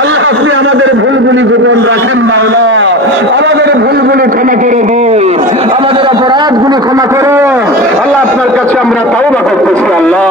আল্লাহ আপনি আমাদের ভুলগুলি গোপন রাখেন মাওলা, আমাদের ভুলগুলি ক্ষমা করে দিন, আমাদের অপরাধগুলি ক্ষমা করুন আল্লাহ। আপনার কাছে আমরা তাওবা করতেছি আল্লাহ।